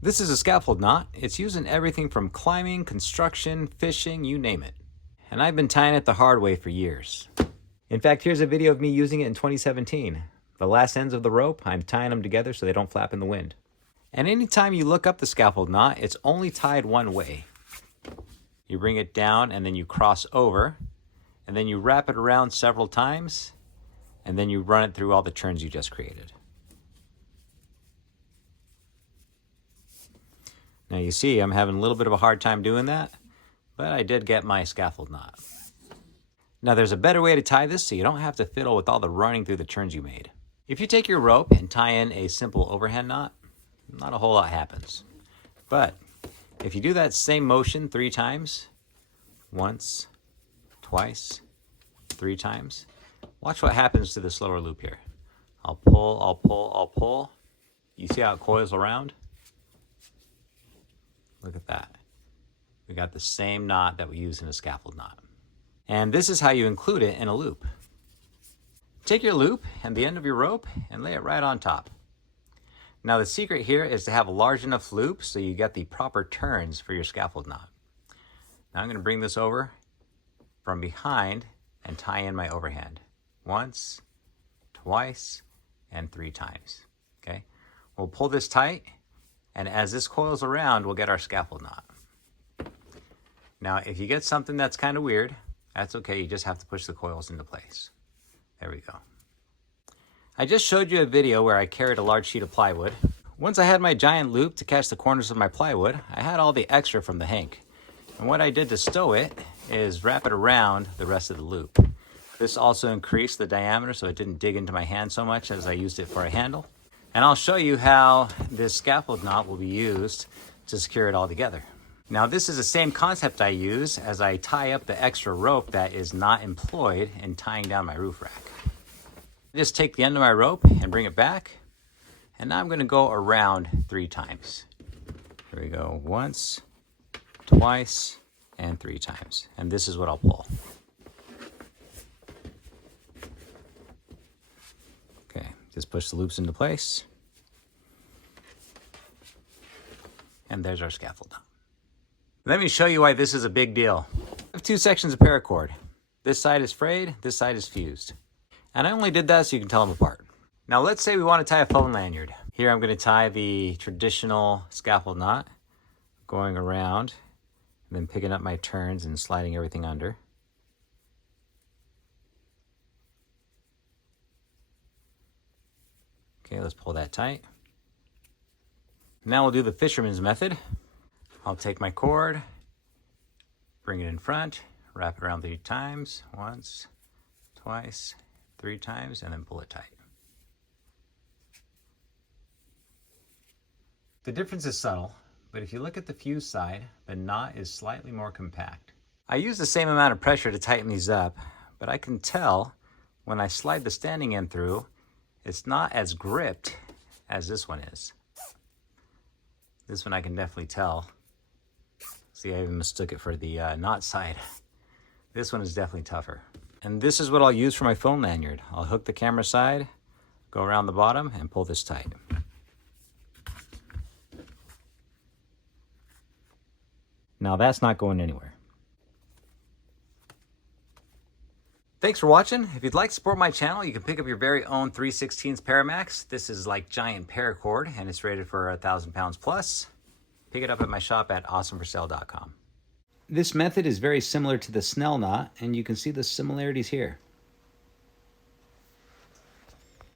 This is a scaffold knot. It's used in everything from climbing, construction, fishing, you name it. And I've been tying it the hard way for years. In fact, here's a video of me using it in 2017. The last ends of the rope, I'm tying them together so they don't flap in the wind. And anytime you look up the scaffold knot, it's only tied one way. You bring it down and then you cross over, and then you wrap it around several times, and then you run it through all the turns you just created. Now you see I'm having a little bit of a hard time doing that, but I did get my scaffold knot. Now there's a better way to tie this so you don't have to fiddle with all the running through the turns you made. If you take your rope and tie in a simple overhand knot, not a whole lot happens. But if you do that same motion 3 times, once, twice, 3 times, watch what happens to this lower loop here. I'll pull, I'll pull, I'll pull. You see how it coils around? Look at that. We got the same knot that we use in a scaffold knot. And this is how you include it in a loop. Take your loop and the end of your rope and lay it right on top. Now the secret here is to have a large enough loop so you get the proper turns for your scaffold knot. Now I'm going to bring this over from behind and tie in my overhand. Once, twice, and 3 times. Okay? We'll pull this tight, and as this coils around, we'll get our scaffold knot. Now, if you get something that's kind of weird, that's okay. You just have to push the coils into place. There we go. I just showed you a video where I carried a large sheet of plywood. Once I had my giant loop to catch the corners of my plywood, I had all the extra from the hank. And what I did to stow it is wrap it around the rest of the loop. This also increased the diameter so it didn't dig into my hand so much as I used it for a handle. And I'll show you how this scaffold knot will be used to secure it all together. Now this is the same concept I use as I tie up the extra rope that is not employed in tying down my roof rack. Just take the end of my rope and bring it back. And now I'm going to go around 3 times. Here we go. Once, twice, and 3 times. And this is what I'll pull. Okay, just push the loops into place. And there's our scaffold knot. Let me show you why this is a big deal. I have 2 sections of paracord. This side is frayed, this side is fused. And I only did that so you can tell them apart. Now let's say we want to tie a phone lanyard. Here I'm going to tie the traditional scaffold knot, going around, and then picking up my turns and sliding everything under. Okay, let's pull that tight. Now we'll do the fisherman's method. I'll take my cord, bring it in front, wrap it around 3 times, once, twice, 3 times, and then pull it tight. The difference is subtle, but if you look at the fused side, the knot is slightly more compact. I use the same amount of pressure to tighten these up, but I can tell when I slide the standing end through, it's not as gripped as this one is. This one I can definitely tell. See, I even mistook it for the knot side. This one is definitely tougher. And this is what I'll use for my phone lanyard. I'll hook the camera side, go around the bottom, and pull this tight. Now that's not going anywhere. Thanks for watching. If you'd like to support my channel, you can pick up your very own 3/16 Paramax. This is like giant paracord, and it's rated for 1,000 pounds plus. Pick it up at my shop at awesomeforsale.com. This method is very similar to the snell knot, and you can see the similarities here.